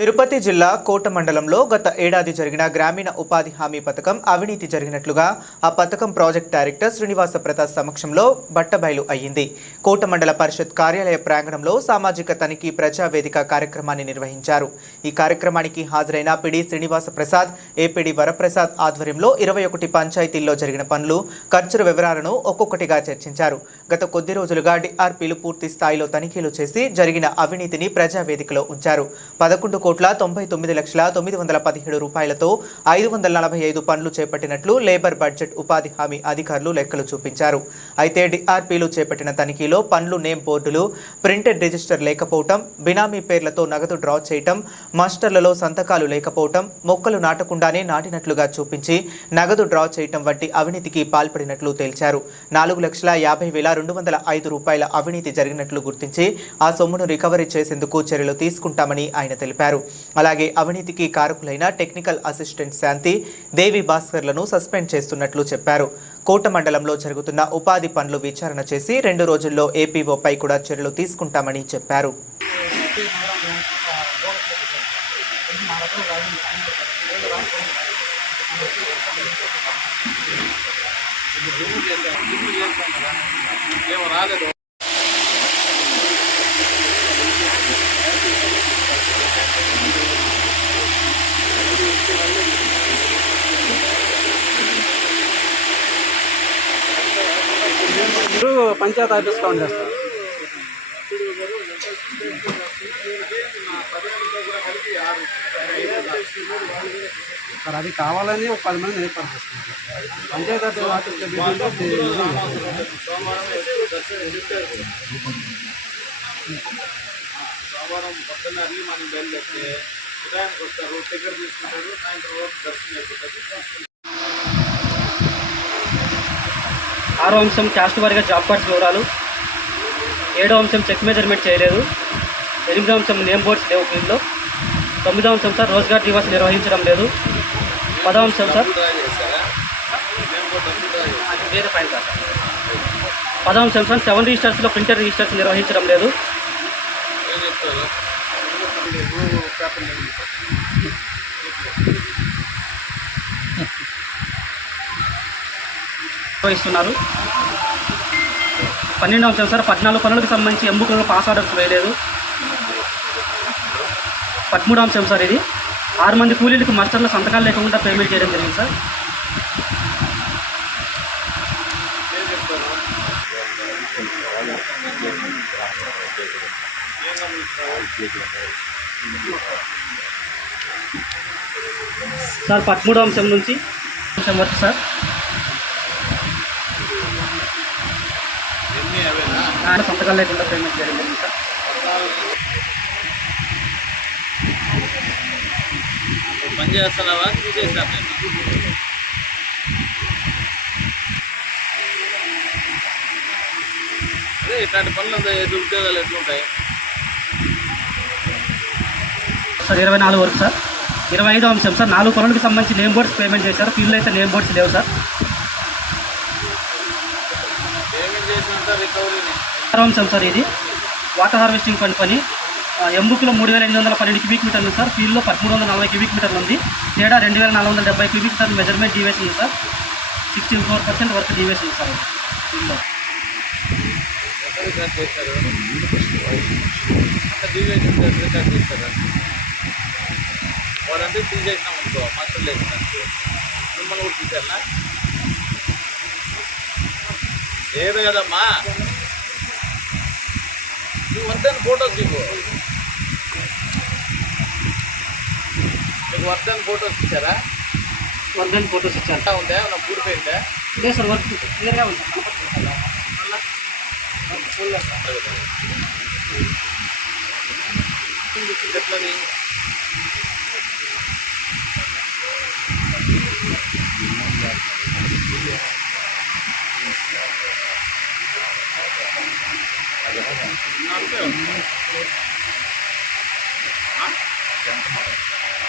తిరుపతి జిల్లా కోట మండలంలో గత ఏడాది జరిగిన గ్రామీణ ఉపాధి హామీ పథకం అవినీతి జరిగినట్లుగా ఆ పథకం ప్రాజెక్ట్ డైరెక్టర్ శ్రీనివాస ప్రసాద్ సమక్షంలో బట్టబయలు అయ్యింది. కోట మండల పరిషత్ కార్యాలయ ప్రాంగణంలో సామాజిక తనిఖీ ప్రజావేదిక కార్యక్రమాన్ని నిర్వహించారు. ఈ కార్యక్రమానికి హాజరైన పిడి శ్రీనివాస ప్రసాద్ ఏపీడి వరప్రసాద్ ఆధ్వర్యంలో ఇరవై ఒకటి పంచాయతీల్లో జరిగిన పనులు ఖర్చుల వివరాలను ఒక్కొక్కటిగా చర్చించారు. గత కొద్ది రోజులుగా డిఆర్పీలు పూర్తి స్థాయిలో తనిఖీలు చేసి జరిగిన అవినీతిని ప్రజావేదికలో ఉంచారు. పదకొండు కోట్ల తొంభై తొమ్మిది లక్షల తొమ్మిది వందల పదిహేడు రూపాయలతో ఐదు వందల నలభై ఐదు పనులు చేపట్టినట్లు లేబర్ బడ్జెట్ ఉపాధి హామీ అధికారులు లెక్కలు చూపించారు. అయితే డిఆర్పీలు చేపట్టిన తనిఖీలో పనులు నేమ్ బోర్డులు ప్రింటెడ్ రిజిస్టర్ లేకపోవటం బినామీ పేర్లతో నగదు డ్రా చేయటం మాస్టర్లలో సంతకాలు లేకపోవటం మొక్కలు నాటకుండానే నాటినట్లుగా చూపించి నగదు డ్రా చేయటం వంటి అవినీతికి పాల్పడినట్లు తేల్చారు. నాలుగు లక్షల యాభై వేల రెండు వందల ఐదు రూపాయల అవినీతి జరిగినట్లు గుర్తించి ఆ సొమ్మును రికవరీ చేసేందుకు చర్యలు తీసుకుంటామని ఆయన తెలిపారు. అలాగే అవినీతికి కారకులైన టెక్నికల్ అసిస్టెంట్ శాంతి దేవి భాస్కర్లను సస్పెండ్ చేస్తున్నట్లు చెప్పారు. కోట మండలంలో జరుగుతున్న ఉపాధి పనులు విచారణ చేసి రెండు రోజుల్లో ఏపీఓపై కూడా చర్యలు తీసుకుంటామని చెప్పారు. ఏమో రాలేదు. ఇప్పుడు పంచాయత్ ఆఫీస్ కౌంట్ చేస్తారు సార్ అది కావాలని ఒక పది మంది ఏర్పాటు చేస్తున్నారు. పంచాయత్ ఆఫీస్ ఆఫీస్లో సోమవారం పొద్దున్న అర్లీ మార్నింగ్ బయలుదేరితే ఉదయానికి వస్తారు టికెట్ తీసుకుంటారు సాయంత్రం వరకు దర్శనం అయిపోతుంది. ఆరో అంశం క్యాస్ట్ వారిగా జాబ్ కార్డ్స్ వివరాలు. ఏడో అంశం చెక్ మెజర్మెంట్ చేయలేదు. ఎనిమిదో అంశం నేమ్ బోర్డ్స్ లేవు ఫీల్డ్లో తొమ్మిదో అంశం సార్ రోజ్గార్ దివాస్ నిర్వహించడం లేదు. పదో అంశం సార్ వేరే ఫైల్ సార్ పదో అంశం సార్ సెవెన్ రిజిస్టర్స్లో ప్రింటర్ రిజిస్టర్స్ నిర్వహించడం లేదు ఏం చెప్తారు పేపర్ లేదు నిర్వహిస్తున్నారు. పన్నెండు అంశం సార్ పద్నాలుగు పనులకు సంబంధించి ఎంబుకలను పాస్ ఆర్డర్స్ వేయలేదు. పదమూడు అంశం సార్ ఇది. ఆరు మంది కూలీలకు మాస్టర్ల సంతకాలు లేకుండా పేమెంట్ చేయడం జరిగింది సార్. సార్ పదమూడు అంశం నుంచి అంశం వరకు సార్ ఎన్ని అవేనా ఆయన సంతకాలు లేకుండా పేమెంట్ చేయడం జరిగింది సార్ పని చేస్తున్నావా? తీసేసాను నేను అదే ఇట్లాంటి పనులు ఉద్యోగాలు ఎట్లుంటాయి సార్ ఇరవై నాలుగు వరకు సార్. ఇరవై ఐదో అంశం సార్. నాలుగు పనులకు సంబంధించి నేమ్ బోర్డ్స్ పేమెంట్ చేశారు. ఫీల్డ్ అయితే నేమ్ బోర్డ్స్ లేవు సార్. పేమెంట్ చేసినంత రికవరీని ఆరో సెన్సార్ సార్ ఇది. వాటర్ హార్వెస్టింగ్ పని. పని ఎంబుక్లో మూడు వేల ఎనిమిది వందల పన్నెండు క్యూబిక్ మీటర్లు సార్ ఫీల్డ్లో పదమూడు వందల నలభై క్యూబిక్ మీటర్లు ఉంది. తేడా రెండు వేల నాలుగు వందల డెబ్బై క్యూబిక్ మీటర్ మెజర్మెంట్ డీవేషన్ ఉంది sir sixty four percent work deviation ఉంది సార్ ఫీల్డ్లో ఎక్కడ తీసేసినాం అనుకో మాస్టర్ మిమ్మల్ని కూడా లేదు కదమ్మా నువ్వు వద్దని ఫోటోస్ ఇవ్వు నీకు వద్దని ఫోటోస్ ఇచ్చారా వర్క్ అండ్ ఫోటోస్ ఇచ్చారు అంతా ఉందా నా పూడిపోయిందా ఇదే సార్ వర్క్ క్లియర్గా ఉంది కనపడుతుంది సార్.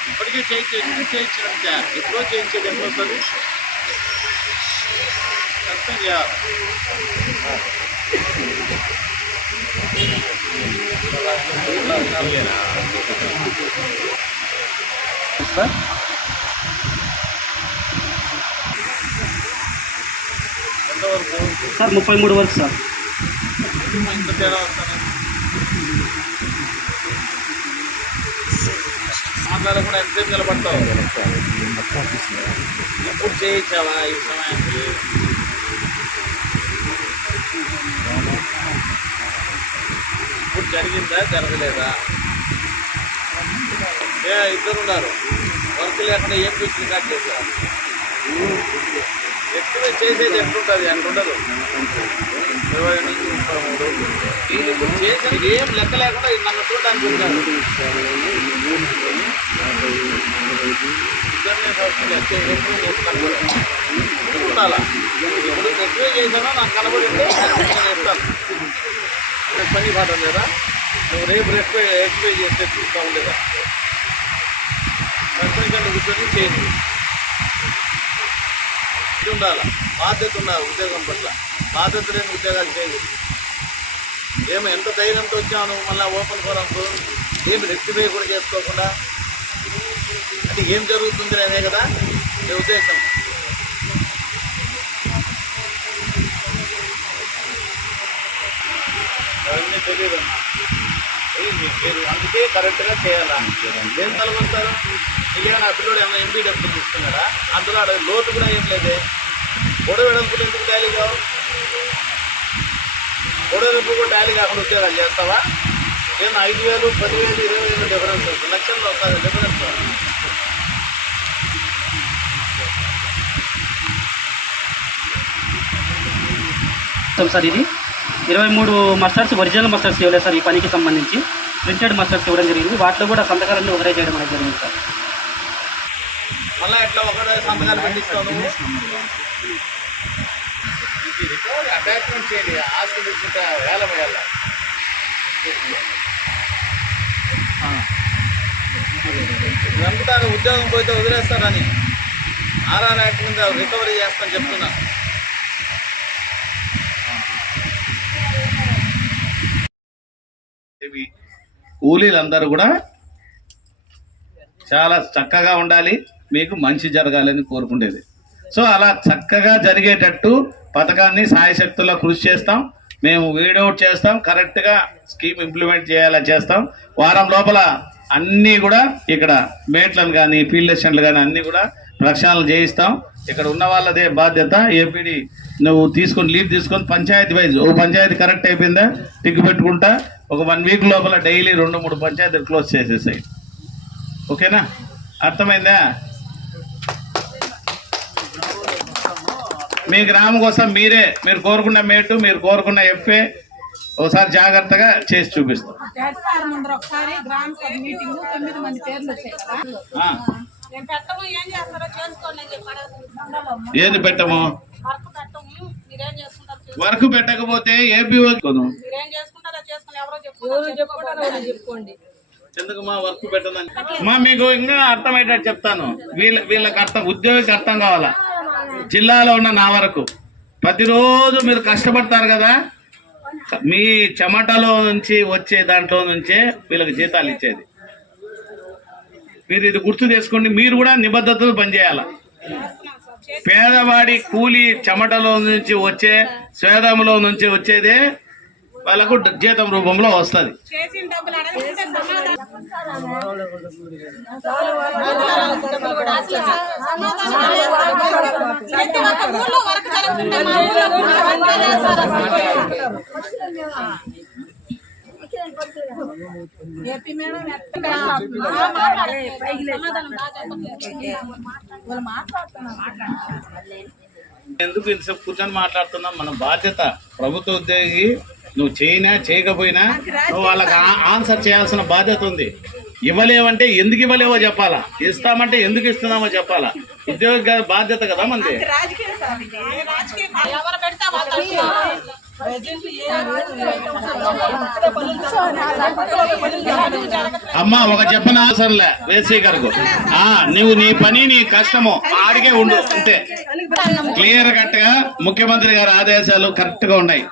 ఇప్పటికే చేయించేది చేయించినంత ఎప్పుడో చేయించేది ఎంత వస్తుంది సస్పెండ్ చేయాలి. సార్ సార్ ముప్పై మూడు వరకు సార్. ఇంత తేడా వస్తాను మాట్లాడకుండా ఎంతసేపు నిలబడతావు? ఎప్పుడు చేయించావా ఈ సమయానికి? ఇప్పుడు జరిగిందా? జరగలేదా? ఏ ఇద్దరు ఉన్నారు. వర్క్ లేకుండా ఏం పిచ్చి రికార్డ్ చేశారు? ఎస్టిమేట్ చేసేది ఎట్లుంటుంది? అంటుండదు ఇరవై నుంచి ముప్పై మూడు. ఇది ఇప్పుడు చేసేది ఏం లెక్క లేకుండా ఇది నన్ను చూడడానికి ఉండాలా ఇప్పుడు ఎక్కువ చేశానో నాకు కనబడి నేను ఇస్తాను రేపు పని పాట లేదా? నువ్వు రేపు ఎక్కువ ఎక్కువ చేస్తే లేదా ఉండేదా? సర్పంచ్ కూర్చొని చేయండి. ఇది ఉండాలి? బాధ్యత ఉండాలి ఉద్యోగం పట్ల? బాధ్యత లేని ఉద్యోగాలు చేయదు ఏమో ఎంత ధైర్యంతో వచ్చావు నువ్వు మళ్ళీ ఓపెన్ ఫోరంకు ఏమి రెక్టిఫై కూడా చేసుకోకుండా? అంటే ఏం జరుగుతుంది అనే కదా ఉద్దేశం. అవన్నీ అందుకే కరెక్ట్గా చేయాలా? ఏం తలకొస్తారు నీకేమైనా అభిలోడు ఏమైనా ఎంపీ డబ్బులు తీసుకున్నాడా? అందులో అక్కడ లోతు కూడా ఏం లేదే. గొడవ వెడల్పులు ఎందుకు టాలీ కావు? గొడవ వెడల్పు కూడా టాలీ కాకుండా ఉద్యోగాలు చేస్తావా? నేను ఐదు వేలు పదివేలు ఇరవై వేలు డిఫరెన్స్ వస్తుంది లక్షల్లో ఒక డిఫరెన్స్ మొత్తం సార్ ఇది. ఇరవై మూడు మస్టర్స్ ఒరిజినల్ మస్టర్స్ ఇవ్వలేదు సార్ ఈ పనికి సంబంధించి. ప్రింటెడ్ మస్టర్స్ ఇవ్వడం జరిగింది. వాటిలో కూడా సంతకాలన్నీ ఒకరే చేయడం అనేది జరిగింది సార్. మళ్ళీ ఎట్లా ఒకటే సంతకాలు పెట్టిస్తావు నువ్వు అటాచ్మెంట్ చేయండి. ఆస్తి తీసుకుంటే వేల నమ్ముతాను ఉద్యోగం పోతే వదిలేస్తారని. ఆర్ఆర్ యాక్ట్ రికవరీ చేస్తాను చెప్తున్నా. ఇవి కూలీలందరూ కూడా చాలా చక్కగా ఉండాలి. మీకు మంచి జరగాలని కోరుకుండేది. సో అలా చక్కగా జరిగేటట్టు పథకాన్ని సాయశక్తుల్లో కృషి చేస్తాం. మేము వీడౌట్ చేస్తాం. కరెక్ట్గా స్కీమ్ ఇంప్లిమెంట్ చేయాలని చేస్తాం. వారం లోపల అన్నీ కూడా ఇక్కడ మేట్లను కానీ ఫీల్డ్ స్టేషన్లు కానీ అన్నీ కూడా ప్రక్షాళన చేయిస్తాం. ఇక్కడ ఉన్న వాళ్ళదే బాధ్యత. ఏపీడి నువ్వు తీసుకొని లీడ్ తీసుకొని పంచాయతీ వైజ్ ఓ పంచాయతీ కరెక్ట్ అయిపోయిందా? టిక్ పెట్టుకుంటా. ఒక వన్ వీక్ లోపల డైలీ రెండు మూడు పంచాయతీలు క్లోజ్ చేసేసాయి. ఓకేనా? అర్థమైందా? మీ గ్రామం కోసం మీరే మీరు కోరుకున్న మేటు మీరు కోరుకున్న ఎఫ్ఏ ఒకసారి జాగ్రత్తగా చేసి చూపిస్తాం. ఏది పెట్టము? వర్క్ పెట్టము మీరేం చేసుకుంటారో చేసుకోండి. వర్క్ పెట్టకపోతే ఏపీ మీరేం చేసుకుంటారో చేసుకుని ఎవరో చెప్పుకుంటారో చెప్పుకోండి. ఎందుకు మా వర్క్ పెట్టదని మా మీకు ఇంకా అర్థమయ్యేటట్టు చెప్తాను. వీళ్ళ వీళ్ళకి అర్థం ఉద్యోగికి అర్థం కావాలా? జిల్లాలో ఉన్న నా వరకు. ప్రతిరోజు మీరు కష్టపడతారు కదా? మీ చెమటలో నుంచి వచ్చే దాంట్లో నుంచే వీళ్ళకి జీతాలు ఇచ్చేది. మీరు ఇది గుర్తు చేసుకోండి మీరు కూడా నిబద్ధతలు పనిచేయాల? పేదవాడి కూలి చెమటలో నుంచి వచ్చే స్వేదంలో నుంచి వచ్చేదే వాళ్ళకు జీతం రూపంలో వస్తుంది. ఎందుకు ఇంతసేపు కూర్చొని మాట్లాడుతున్నాం? మన బాధ్యత ప్రభుత్వ ఉద్యోగి నువ్వు చేయినా చేయకపోయినా నువ్వు వాళ్ళకి ఆన్సర్ చేయాల్సిన బాధ్యత ఉంది. ఇవ్వలేవంటే ఎందుకు ఇవ్వలేవో చెప్పాలా? ఇస్తామంటే ఎందుకు ఇస్తున్నామో చెప్పాలా? ఉద్యోగ గా- బాధ్యత కదా మంది. అమ్మా అమ్మ ఒక చెప్పన అవసరంలే వేసీ గారు ఆ నువ్వు నీ పని నీ కష్టము ఆడిగే ఉండు అంతే. క్లియర్ కట్గా ముఖ్యమంత్రి గారి ఆదేశాలు కరెక్ట్గా ఉన్నాయి.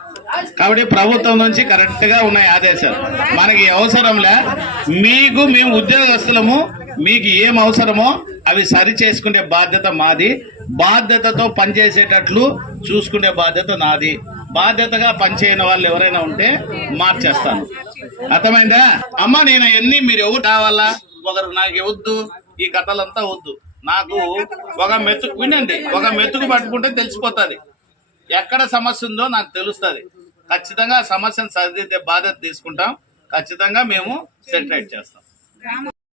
కాబట్టి ప్రభుత్వం నుంచి కరెక్ట్గా ఉన్నాయి ఆదేశాలు. మనకి అవసరంలే మీకు మేము ఉద్యోగస్తులము మీకు ఏం అవసరమో అవి సరి చేసుకునే బాధ్యత మాది బాధ్యతతో పనిచేసేటట్లు చూసుకునే బాధ్యత నాది. బాధ్యతగా పనిచేయని వాళ్ళు ఎవరైనా ఉంటే మార్చేస్తాను. అర్థమైందా? అమ్మ నేను ఎన్ని మీరు ఎవరు కావాలా? ఒకరు నాకు వద్దు ఈ కథలంతా వద్దు. నాకు ఒక మెతుకు వినండి ఒక మెతుకు పట్టుకుంటే తెలిసిపోతుంది. ఎక్కడ సమస్య ఉందో నాకు తెలుస్తుంది. ఖచ్చితంగా సమస్యను సరిదిద్దే బాధ్యత తీసుకుంటాం. ఖచ్చితంగా మేము సెటిలైట్ చేస్తాం.